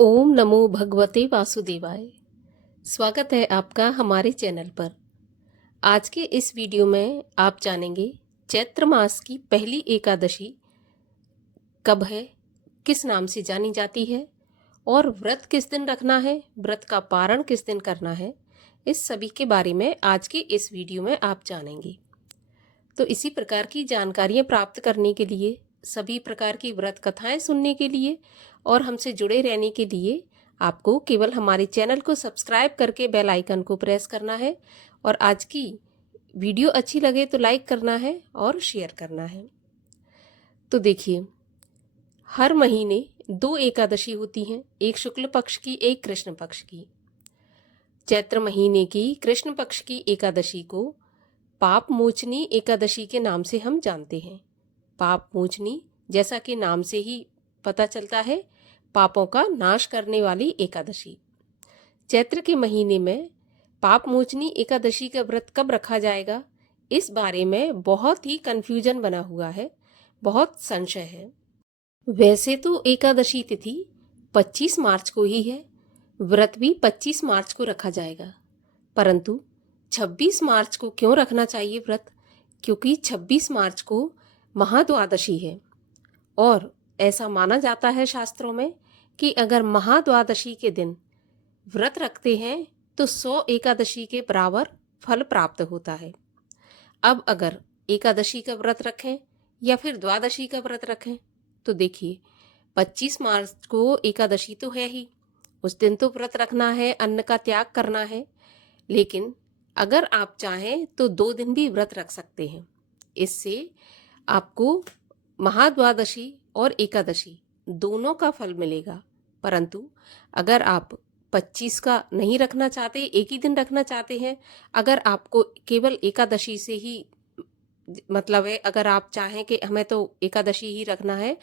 ओम नमो भगवते वासुदेवाय। स्वागत है आपका हमारे चैनल पर। आज के इस वीडियो में आप जानेंगे चैत्र मास की पहली एकादशी कब है, किस नाम से जानी जाती है और व्रत किस दिन रखना है, व्रत का पारण किस दिन करना है। इस सभी के बारे में आज के इस वीडियो में आप जानेंगे। तो इसी प्रकार की जानकारियाँ प्राप्त करने के लिए, सभी प्रकार की व्रत कथाएं सुनने के लिए और हमसे जुड़े रहने के लिए आपको केवल हमारे चैनल को सब्सक्राइब करके बेल आइकन को प्रेस करना है और आज की वीडियो अच्छी लगे तो लाइक करना है और शेयर करना है। तो देखिए, हर महीने 2 एकादशी होती हैं, एक शुक्ल पक्ष की, एक कृष्ण पक्ष की। चैत्र महीने की कृष्ण पक्ष की एकादशी को पाप मोचनी एकादशी के नाम से हम जानते हैं। पाप मोचनी, जैसा कि नाम से ही पता चलता है, पापों का नाश करने वाली एकादशी। चैत्र के महीने में पाप मोचनी एकादशी का व्रत कब रखा जाएगा, इस बारे में बहुत ही कंफ्यूजन बना हुआ है, बहुत संशय है। वैसे तो एकादशी तिथि 25 मार्च को ही है, व्रत भी 25 मार्च को रखा जाएगा, परंतु 26 मार्च को क्यों रखना चाहिए व्रत? क्योंकि 26 मार्च को महाद्वादशी है और ऐसा माना जाता है शास्त्रों में कि अगर महाद्वादशी के दिन व्रत रखते हैं तो 100 एकादशी के बराबर फल प्राप्त होता है। अब अगर एकादशी का व्रत रखें या फिर द्वादशी का व्रत रखें तो देखिए, 25 मार्च को एकादशी तो है ही, उस दिन तो व्रत रखना है, अन्न का त्याग करना है, लेकिन अगर आप चाहें तो 2 दिन भी व्रत रख सकते हैं। इससे आपको महाद्वादशी और एकादशी दोनों का फल मिलेगा। परंतु अगर आप 25 का नहीं रखना चाहते, एक ही दिन रखना चाहते हैं, अगर आपको केवल एकादशी से ही मतलब है, अगर आप चाहें कि हमें तो एकादशी ही रखना है,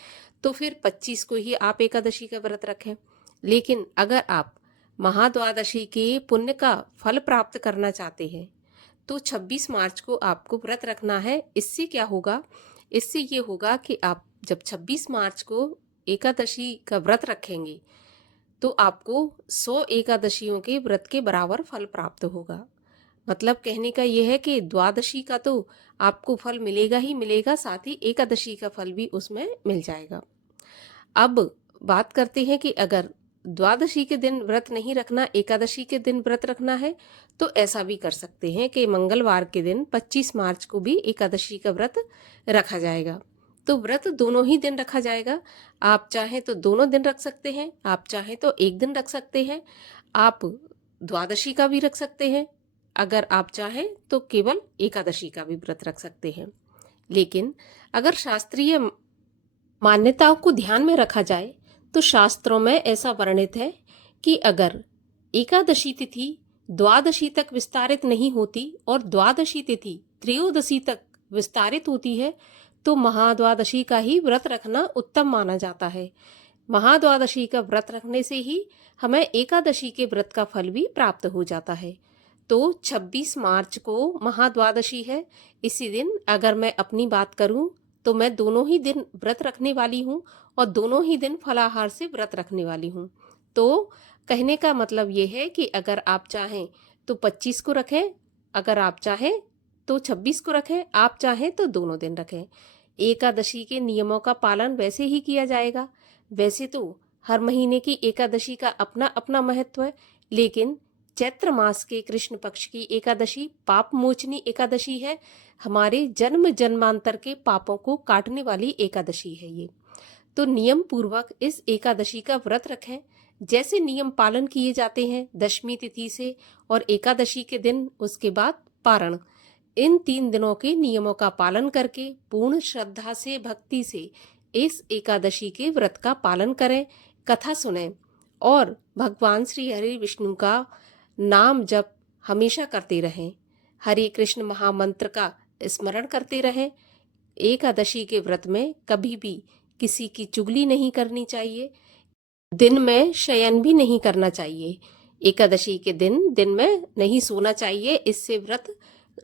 तो फिर 25 को ही आप एकादशी का व्रत रखें। लेकिन अगर आप महाद्वादशी के पुण्य का फल प्राप्त करना चाहते हैं तो 26 मार्च को आपको व्रत रखना है। इससे क्या होगा? इससे ये होगा कि आप जब 26 मार्च को एकादशी का व्रत रखेंगे तो आपको 100 एकादशियों के व्रत के बराबर फल प्राप्त होगा। मतलब कहने का यह है कि द्वादशी का तो आपको फल मिलेगा ही मिलेगा, साथ ही एकादशी का फल भी उसमें मिल जाएगा। अब बात करते हैं कि अगर द्वादशी के दिन व्रत नहीं रखना, एकादशी के दिन व्रत रखना है, तो ऐसा भी कर सकते हैं कि मंगलवार के दिन 25 मार्च को भी एकादशी का व्रत रखा जाएगा। तो व्रत दोनों ही दिन रखा जाएगा। आप चाहें तो दोनों दिन रख सकते हैं, आप चाहें तो एक दिन रख सकते हैं, आप द्वादशी का भी रख सकते हैं, अगर आप चाहें तो केवल एकादशी का भी व्रत रख सकते हैं। लेकिन अगर शास्त्रीय मान्यताओं को ध्यान में रखा जाए तो शास्त्रों में ऐसा वर्णित है कि अगर एकादशी तिथि द्वादशी तक विस्तारित नहीं होती और द्वादशी तिथि त्रयोदशी तक विस्तारित होती है तो महाद्वादशी का ही व्रत रखना उत्तम माना जाता है। महाद्वादशी का व्रत रखने से ही हमें एकादशी के व्रत का फल भी प्राप्त हो जाता है। तो 26 मार्च को महाद्वादशी है। इसी दिन अगर मैं अपनी बात करूं तो मैं दोनों ही दिन व्रत रखने वाली हूं और दोनों ही दिन फलाहार से व्रत रखने वाली हूं। तो कहने का मतलब ये है कि अगर आप चाहें तो 25 को रखें, अगर आप चाहें तो 26 को रखें, आप चाहें तो दोनों दिन रखें। एकादशी के नियमों का पालन वैसे ही किया जाएगा। वैसे तो हर महीने की एकादशी का अपना अपना महत्व है, लेकिन चैत्र मास के कृष्ण पक्ष की एकादशी पाप मोचनी एकादशी है। हमारे जन्म जन्मांतर के पापों को काटने वाली एकादशी है ये। तो नियम पूर्वक इस एकादशी का व्रत रखें। जैसे नियम पालन किए जाते हैं दशमी तिथि से और एकादशी के दिन, उसके बाद पारण, इन 3 दिनों के नियमों का पालन करके पूर्ण श्रद्धा से, भक्ति से इस एकादशी के व्रत का पालन करें, कथा सुनें और भगवान श्री हरि विष्णु का नाम जप हमेशा करते रहें। हरे कृष्ण महामंत्र का स्मरण करते रहें। एकादशी के व्रत में कभी भी किसी की चुगली नहीं करनी चाहिए, दिन में शयन भी नहीं करना चाहिए। एकादशी के दिन दिन में नहीं सोना चाहिए, इससे व्रत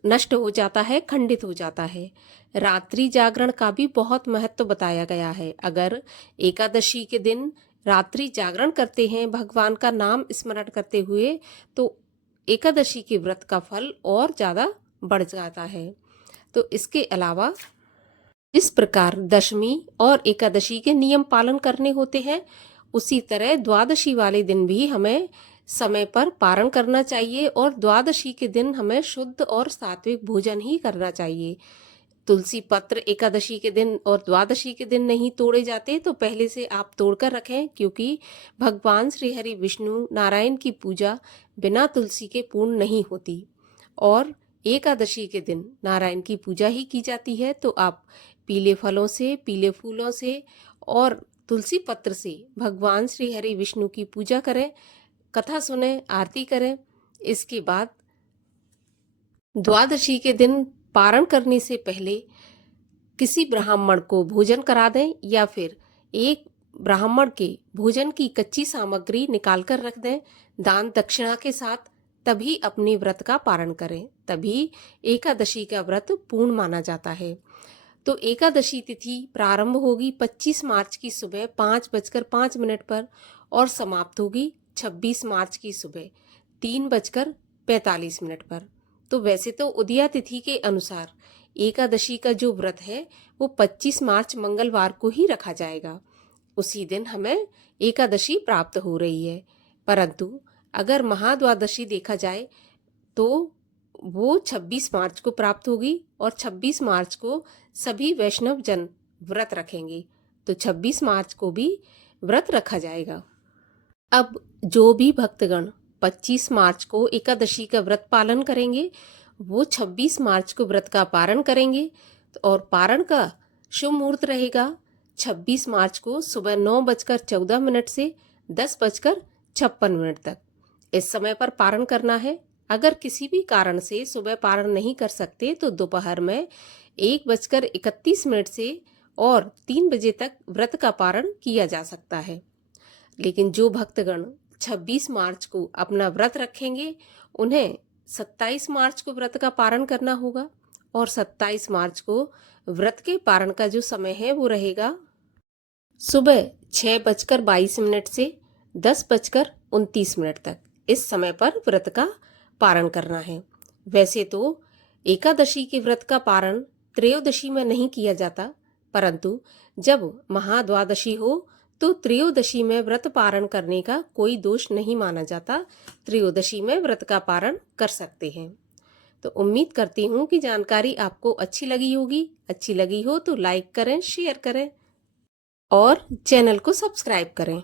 नष्ट हो जाता है, खंडित हो जाता है। रात्रि जागरण का भी बहुत महत्व बताया गया है। अगर एकादशी के दिन रात्रि जागरण करते हैं भगवान का नाम स्मरण करते हुए, तो एकादशी के व्रत का फल और ज़्यादा बढ़ जाता है। तो इसके अलावा इस प्रकार दशमी और एकादशी के नियम पालन करने होते हैं, उसी तरह द्वादशी वाले दिन भी हमें समय पर पारण करना चाहिए और द्वादशी के दिन हमें शुद्ध और सात्विक भोजन ही करना चाहिए। तुलसी पत्र एकादशी के दिन और द्वादशी के दिन नहीं तोड़े जाते, तो पहले से आप तोड़कर रखें, क्योंकि भगवान श्री हरि विष्णु नारायण की पूजा बिना तुलसी के पूर्ण नहीं होती और एकादशी के दिन नारायण की पूजा ही की जाती है। तो आप पीले फलों से, पीले फूलों से और तुलसी पत्र से भगवान श्री हरि विष्णु की पूजा करें, कथा सुने, आरती करें। इसके बाद द्वादशी के दिन पारण करने से पहले किसी ब्राह्मण को भोजन करा दें या फिर एक ब्राह्मण के भोजन की कच्ची सामग्री निकाल कर रख दें दान दक्षिणा के साथ, तभी अपने व्रत का पारण करें, तभी एकादशी का व्रत पूर्ण माना जाता है। तो एकादशी तिथि प्रारंभ होगी 25 मार्च की सुबह 5:05 पर और समाप्त होगी 26 मार्च की सुबह 3:45 पर। तो वैसे तो उदया तिथि के अनुसार एकादशी का जो व्रत है वो 25 मार्च मंगलवार को ही रखा जाएगा, उसी दिन हमें एकादशी प्राप्त हो रही है। परंतु अगर महाद्वादशी देखा जाए तो वो 26 मार्च को प्राप्त होगी और 26 मार्च को सभी वैष्णव जन व्रत रखेंगे, तो 26 मार्च को भी व्रत रखा जाएगा। अब जो भी भक्तगण 25 मार्च को एकादशी का व्रत पालन करेंगे वो 26 मार्च को व्रत का पारण करेंगे और पारण का शुभ मुहूर्त रहेगा 26 मार्च को सुबह 9:14 से 10:56 तक। इस समय पर पारण करना है। अगर किसी भी कारण से सुबह पारण नहीं कर सकते तो दोपहर में 1:31 से और 3 बजे तक व्रत का पारण किया जा सकता है। लेकिन जो भक्तगण 26 मार्च को अपना व्रत रखेंगे उन्हें 27 मार्च को व्रत का पारण करना होगा और 27 मार्च को व्रत के पारण का जो समय है वो रहेगा सुबह 6:22 से 10:29 तक। इस समय पर व्रत का पारण करना है। वैसे तो एकादशी के व्रत का पारण त्रयोदशी में नहीं किया जाता, परंतु जब महाद्वादशी हो तो त्रयोदशी में व्रत पारण करने का कोई दोष नहीं माना जाता। त्रयोदशी में व्रत का पारण कर सकते हैं। तो उम्मीद करती हूँ कि जानकारी आपको अच्छी लगी होगी। अच्छी लगी हो तो लाइक करें, शेयर करें और चैनल को सब्सक्राइब करें।